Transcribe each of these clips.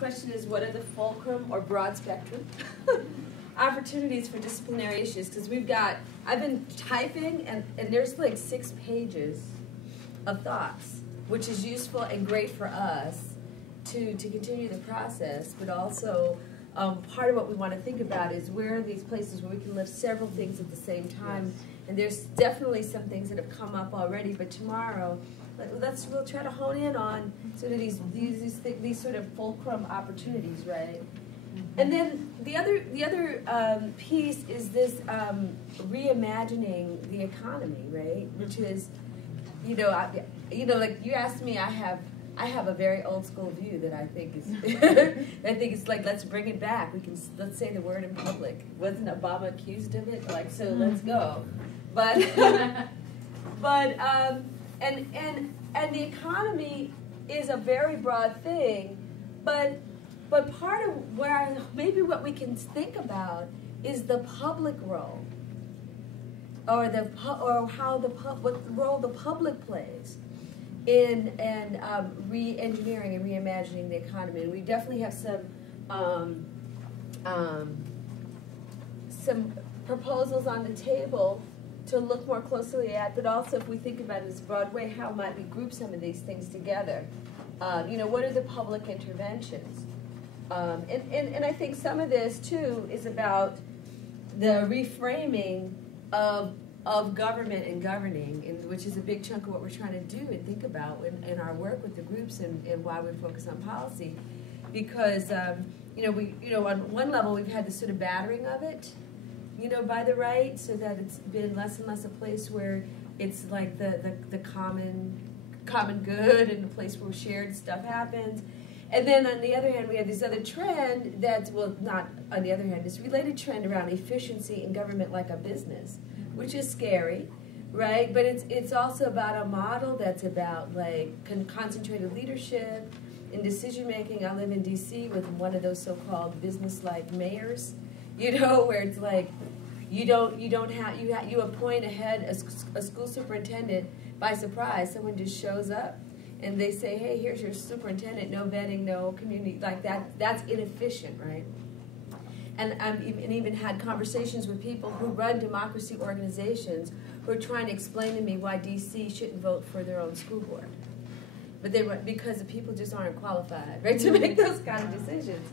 question is, what are the fulcrum or broad spectrum opportunities for disciplinary issues? Because I've been typing, and there's like 6 pages of thoughts, which is useful and great for us to continue the process, but also part of what we want to think about is where are these places where we can lift several things at the same time. Yes. And there's definitely some things that have come up already, but tomorrow, we'll try to hone in on sort of these sort of fulcrum opportunities, right? And then the other piece is this reimagining the economy, right? Which is, like you asked me, I have a very old school view that I think is I think it's like, let's bring it back. Let's say the word in public. Wasn't Obama accused of it? Like, so let's go. But and the economy is a very broad thing, but part of where maybe what we can think about is the public role, or what role the public plays in re-engineering and reimagining the economy. And we definitely have some proposals on the table to look more closely at, but also if we think about it as a broad way, how might we group some of these things together? What are the public interventions? And I think some of this, too, is about the reframing of government and governing, which is a big chunk of what we're trying to do and think about in our work with the groups and why we focus on policy. Because, on one level, we've had this sort of battering of it, by the right, so that it's been less and less a place where it's like the common good and the place where shared stuff happens. And then on the other hand, we have this other trend that's, well, not on the other hand, this related trend around efficiency in government like a business, which is scary, right? But it's also about a model that's about like concentrated leadership and decision making. I live in D.C. with one of those so-called business-like mayors, where it's like you appoint a school superintendent by surprise. Someone just shows up and they say, hey, here's your superintendent, no vetting, no community, like that. That's inefficient, right? And I've even had conversations with people who run democracy organizations who are trying to explain to me why D.C. shouldn't vote for their own school board. But because the people just aren't qualified, right, to make those kind of decisions.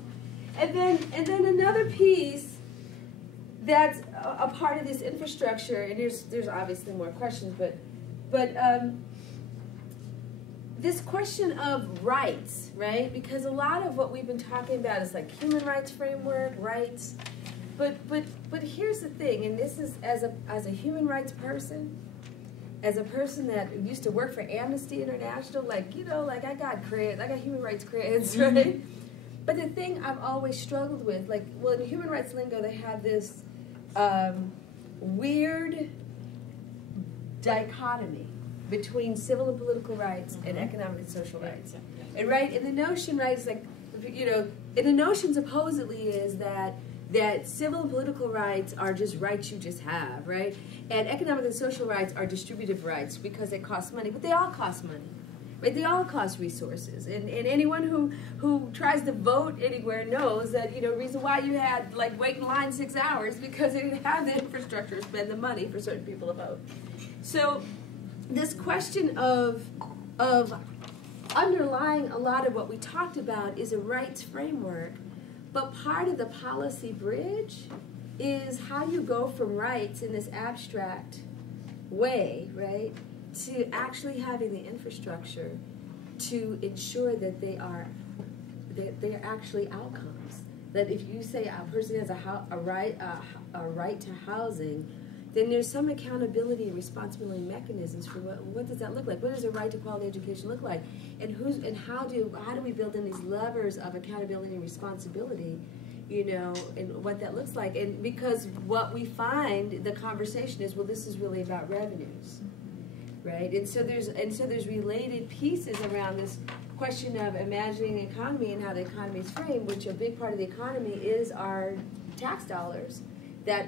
And then another piece that's a part of this infrastructure, and there's obviously more questions, but this question of rights, right? Because a lot of what we've been talking about is like human rights framework, rights, but here's the thing, and this is as a human rights person, as a person that used to work for Amnesty International, like I got human rights creds, right? But the thing I've always struggled with, in human rights lingo, they have this weird dichotomy between civil and political rights and economic and social rights. And right, and the notion, right, is like, and the notion supposedly is that civil and political rights are just rights you just have, right? And economic and social rights are distributive rights because they cost money, but they all cost money. Right? They all cost resources, and anyone who tries to vote anywhere knows that the reason why you had wait in line 6 hours because they didn't have the infrastructure to spend the money for certain people to vote. So this question of underlying a lot of what we talked about is a rights framework, but part of the policy bridge is how you go from rights in this abstract way, right, to actually having the infrastructure to ensure that they are actually outcomes. That if you say a person has a right to housing, then there's some accountability and responsibility mechanisms for what does that look like? What does a right to quality education look like? And how do we build in these levers of accountability and responsibility, and what that looks like? And because what we find, the conversation is, well, this is really about revenues. Right, and so there's related pieces around this question of imagining the economy and how the economy is framed, which a big part of the economy is our tax dollars that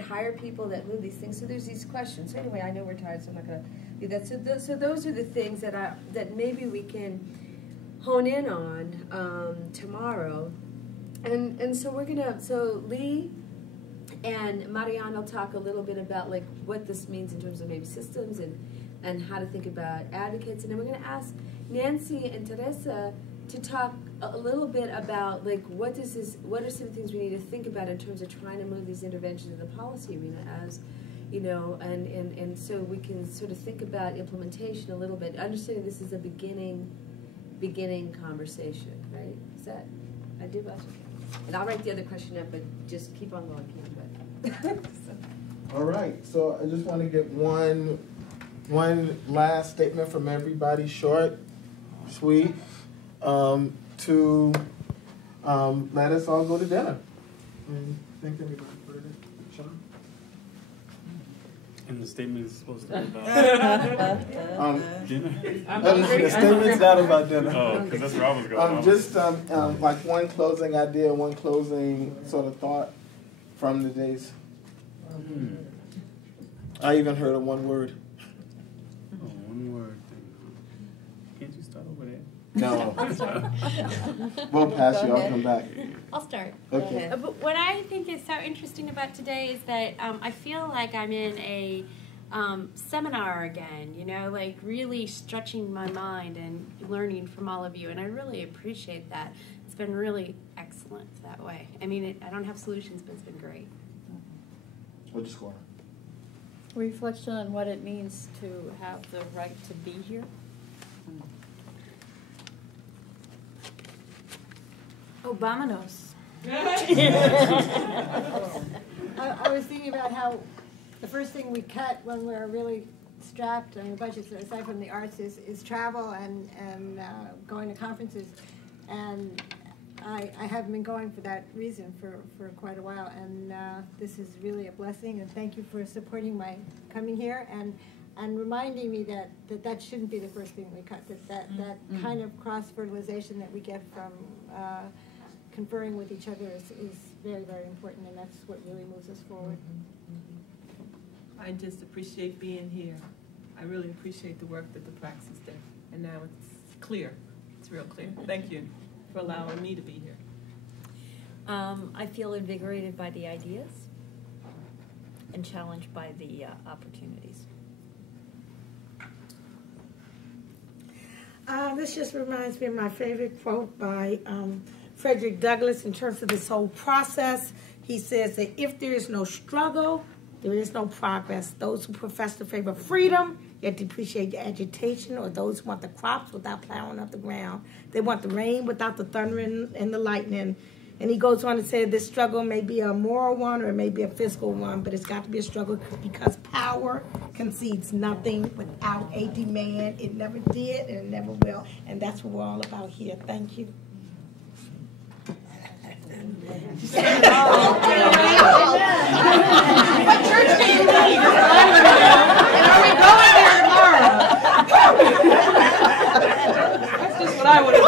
hire people that move these things. So there's these questions. So anyway, I know we're tired, so I'm not going to do that. So those are the things that maybe we can hone in on tomorrow. And so so Lee and Mariana will talk a little bit about like what this means in terms of maybe systems and how to think about advocates. And then we're going to ask Nancy and Teresa to talk a little bit about like what are some things we need to think about in terms of trying to move these interventions in the policy arena, as you know, and so we can sort of think about implementation a little bit, understanding this is a beginning conversation, right? Is that, I did what I can. And I'll write the other question up, but just keep on going, Kim. All right, so I just want to get one last statement from everybody, short, sweet, to let us all go to dinner. Thank everybody for it. Sean? And the statement is supposed to be about dinner? The statement's not about dinner. Oh, because that's where I was going. Just like one closing idea, one closing sort of thought from the days. I even heard of one word. Oh, one word. Can't you start over there? No. We'll pass you. I'll come back. I'll start. Okay. But what I think is so interesting about today is that I feel like I'm in a seminar again, you know, like really stretching my mind and learning from all of you, and I really appreciate that. It's been really excellent that way. I mean, I don't have solutions, but it's been great. What'd you score? Reflection on what it means to have the right to be here. Obamanos. I was thinking about how the first thing we cut when we're really strapped on the budget, aside from the arts, is travel and going to conferences. And I haven't been going for that reason for quite a while. And this is really a blessing. And thank you for supporting my coming here and reminding me that shouldn't be the first thing we cut. That kind of cross-fertilization that we get from conferring with each other is very, very important, and that's what really moves us forward. I just appreciate being here. I really appreciate the work that the Praxis did, and now it's clear. It's real clear. Thank you for allowing me to be here. I feel invigorated by the ideas and challenged by the opportunities. This just reminds me of my favorite quote by Frederick Douglass in terms of this whole process. He says that if there is no struggle, there is no progress. Those who profess to favor freedom yet depreciate the agitation, or those who want the crops without plowing up the ground. They want the rain without the thunder and the lightning. And he goes on to say this struggle may be a moral one or it may be a physical one, but it's got to be a struggle because power concedes nothing without a demand. It never did and it never will. And that's what we're all about here. Thank you. What church do you leave? And are we going there tomorrow? That's just what I would have